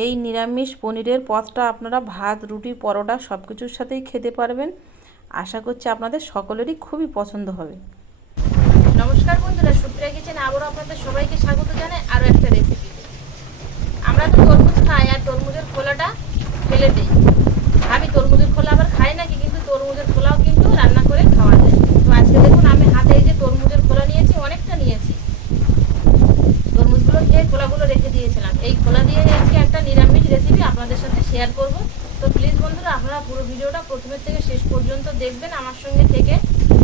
এই নিরামিষ পনিরের পদটা আপনারা ভাত, রুটি, পরোটা সব কিছুর সাথেই খেতে পারবেন। আশা করছি আপনাদের সকলেরই খুবই পছন্দ হবে। নমস্কার বন্ধুরা, সুপ্রিয়া কিচেনে আবারও আপনাদের সবাইকে স্বাগত জানাই আরও একটা রেসিপি। আমরা তো তরমুজ খাই আর তরমুজের খোলাটা ফেলে দিই। আমি তরমুজের খোলা আবার খাই নাকি, কিন্তু তরমুজের খোলাও কিন্তু রান্না করে খাওয়া যায়। তো আজকে দেখুন আমি হাতে এই যে তরমুজের খোলা নিয়েছি, অনেকটা নিয়েছি। তরমুজগুলো খেয়ে খোলাগুলো রেখে দিয়েছিলাম। এই খোলা দিয়ে আজকে একটা নিরামিষ রেসিপি আপনাদের সাথে শেয়ার করব। তো প্লিজ বন্ধুরা, আপনারা পুরো ভিডিওটা প্রথমের থেকে শেষ পর্যন্ত দেখবেন আমার সঙ্গে থেকে।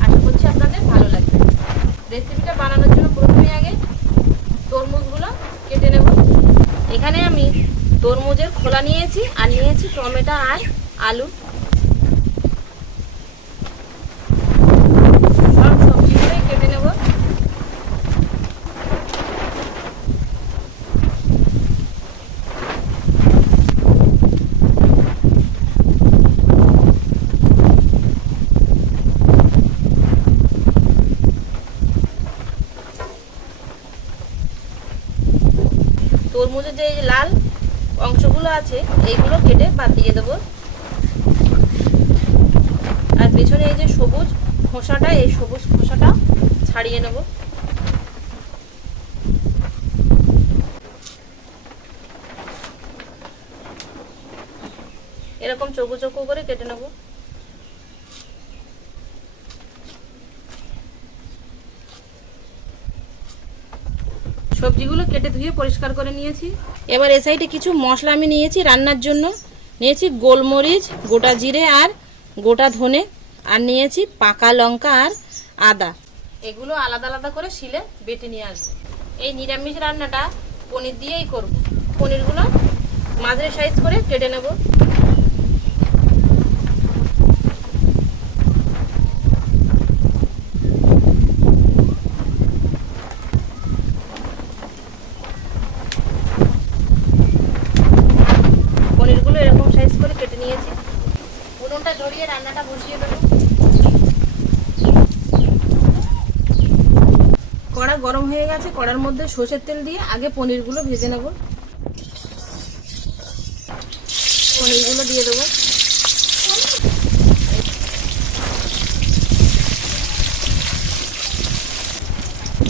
আশা করছি আপনাদের ভালো লাগবে। রেসিপিটা বানানোর জন্য প্রথমে আগে তরমুজগুলো কেটে নেব। এখানে আমি তরমুজের খোলা নিয়েছি আর নিয়েছি টমেটো আর আলু। সব সবজিগুলোই কেটে নেব। তরমুজের যে লাল অংশগুলো আছে এইগুলো কেটে বাদ দিয়ে দেবো। আর পেছনে এই যে সবুজ খোসাটা, এই সবুজ খোসাটা ছাড়িয়ে নেব। এরকম চৌকো চৌকো করে কেটে নেব। সবজিগুলো কেটে ধুয়ে পরিষ্কার করে নিয়েছি। এবার এই সাইডে কিছু মশলা আমি নিয়েছি রান্নার জন্য। নিয়েছি গোলমরিচ, গোটা জিরে আর গোটা ধনে, আর নিয়েছি পাকা লঙ্কা আর আদা। এগুলো আলাদা আলাদা করে শিলে বেটে নিয়ে আসবো। এই নিরামিষ রান্নাটা পনির দিয়েই করব। পনিরগুলো মাঝারি সাইজ করে কেটে নেব। পনিরগুলো এরকম সাইজ করে কেটে নিয়েছি। উনুনটা ধরিয়ে রান্নাটা বসিয়ে দেবো। কড়া গরম হয়ে গেছে, কড়ার মধ্যে সরষের তেল দিয়ে আগে পনিরগুলো ভেজে নেব। পনিরগুলো দিয়ে দেবো।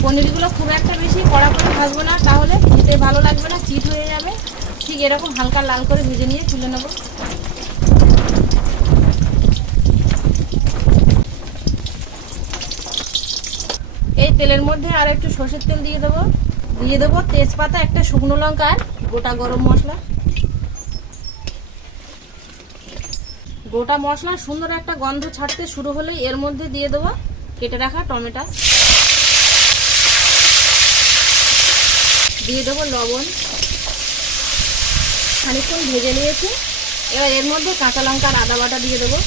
পনিরগুলো খুব একটা বেশি কড়া করে ভাজবো না, তাহলে খেতে ভালো লাগবে না, চিট হয়ে যাবে। ঠিক এরকম হালকা লাল করে ভেজে নিয়ে তুলে নেব। এই তেলের মধ্যে আর একটু সরষের তেল দিয়ে দেবো। দিয়ে দেবো তেজপাতা, একটা শুকনো লঙ্কা আর গোটা গরম মশলা। গোটা মশলা সুন্দর একটা গন্ধ ছাড়তে শুরু হলে এর মধ্যে দিয়ে দেবো কেটে রাখা টমেটো। দিয়ে দেবো লবণ। খানিকক্ষণ ভেজে নিয়েছি। এবার এর মধ্যে কাঁচা লঙ্কা আর আদা বাটা দিয়ে দেবো।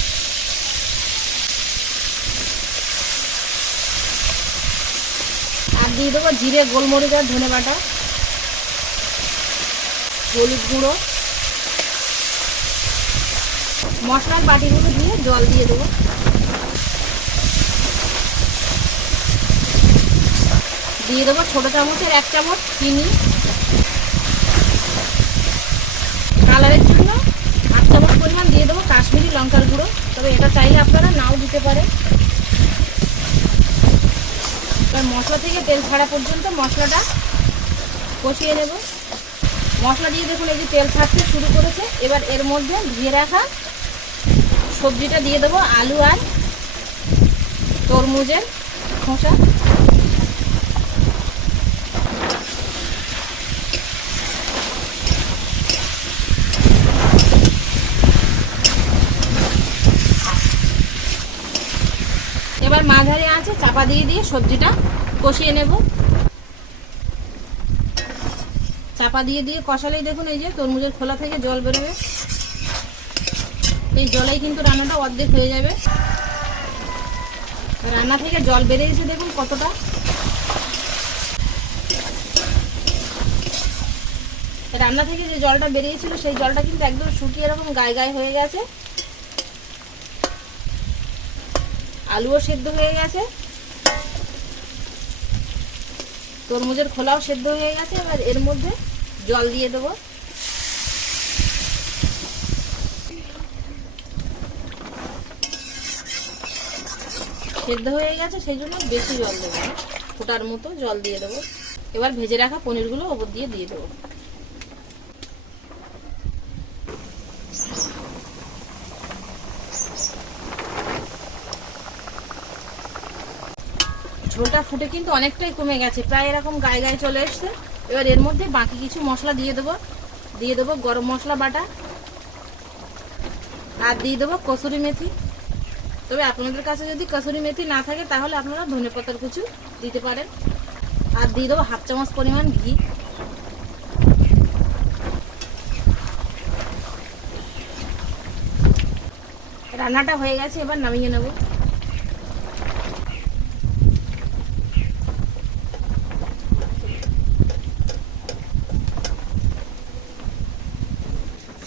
আর দিয়ে দেবো জিরে, গোলমরিচ আর ধনে বাটা, হলুদ গুঁড়ো। মশলার বাটিগুলো দিয়ে জল দিয়ে দেবো। দিয়ে দেবো ছোটো চামচের 1 চামচ চিনি। কালারের জন্য 8 চামচ পরিমাণ দিয়ে দেবো কাশ্মীরি লঙ্কার গুঁড়ো, তবে এটা চাইলে আপনারা নাও দিতে পারেন। এবার মশলা থেকে তেল ছাড়া পর্যন্ত মশলাটা কষিয়ে নেব। মশলা দিয়ে দেখুন এই যে তেল ছাড়তে শুরু করেছে। এবার এর মধ্যে ধুয়ে রাখা সবজিটা দিয়ে দেবো, আলু আর তরমুজের খোসা। এবার মাঝারি আঁচে চাপা দিয়ে দিয়ে সবজিটা কষিয়ে নেব। চাপা দিয়ে দিয়ে কষালেই দেখুন এই যে তরমুজের খোলা থেকে জল বেরোবে। এই জলেই কিন্তু রান্নাটা অর্ধেক হয়ে যাবে। রান্না থেকে জল বেরিয়েছে দেখুন কতটা। রান্না থেকে যে জলটা বেরিয়েছিল সেই জলটা কিন্তু একদম শুকিয়ে এরকম গায়ে গায়ে হয়ে গেছে। আলুও সেদ্ধ হয়ে গেছে, তরমুজের খোলাও সেদ্ধ হয়ে গেছে। এবার এর মধ্যে জল দিয়ে দেবো। সেদ্ধ হয়ে গেছে, সেই জন্য বেশি জল দেবো না, ফোটার মতো জল দিয়ে দেবো। এবার ভেজে রাখা পনিরগুলো ওপর দিয়ে দেবো। ঝোলটা ফুটে কিন্তু অনেকটাই কমে গেছে, প্রায় এরকম গায়ে গায়ে চলে এসছে। এবার এর মধ্যে বাকি কিছু মশলা দিয়ে দেবো গরম মশলা বাটা, আর দিয়ে দেবো কসুরি মেথি। তবে আপনাদের কাছে যদি কসুরি মেথি না থাকে তাহলে আপনারা ধনেপাতার কুচি দিতে পারেন। আর দিয়ে দেবো 1/2 চামচ পরিমাণ ঘি। রান্নাটা হয়ে গেছে, এবার নামিয়ে নেব।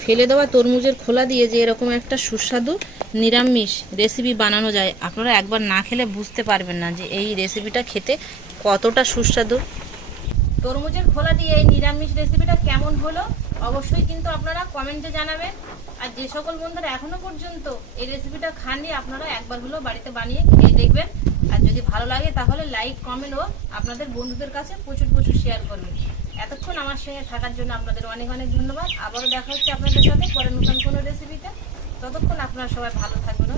ফেলে দেওয়া তরমুজের খোলা দিয়ে যে এরকম একটা সুস্বাদু নিরামিষ রেসিপি বানানো যায়, আপনারা একবার না খেলে বুঝতে পারবেন না যে এই রেসিপিটা খেতে কতটা সুস্বাদু। তরমুজের খোলা দিয়ে এই নিরামিষ রেসিপিটা কেমন হলো অবশ্যই কিন্তু আপনারা কমেন্টে জানাবেন। আর যে সকল বন্ধুরা এখনো পর্যন্ত এই রেসিপিটা খাননি, আপনারা একবার হলেও বাড়িতে বানিয়ে খেয়ে দেখবেন। আর যদি ভালো লাগে তাহলে লাইক, কমেন্ট ও আপনাদের বন্ধুদের কাছে প্রচুর প্রচুর শেয়ার করবেন। এতক্ষণ আমার সঙ্গে থাকার জন্য আপনাদের অনেক অনেক ধন্যবাদ। আবারও দেখা হচ্ছে আপনাদের সাথে পরে নতুন কোনো রেসিপিতে। ততক্ষণ আপনারা সবাই ভালো থাকবেন।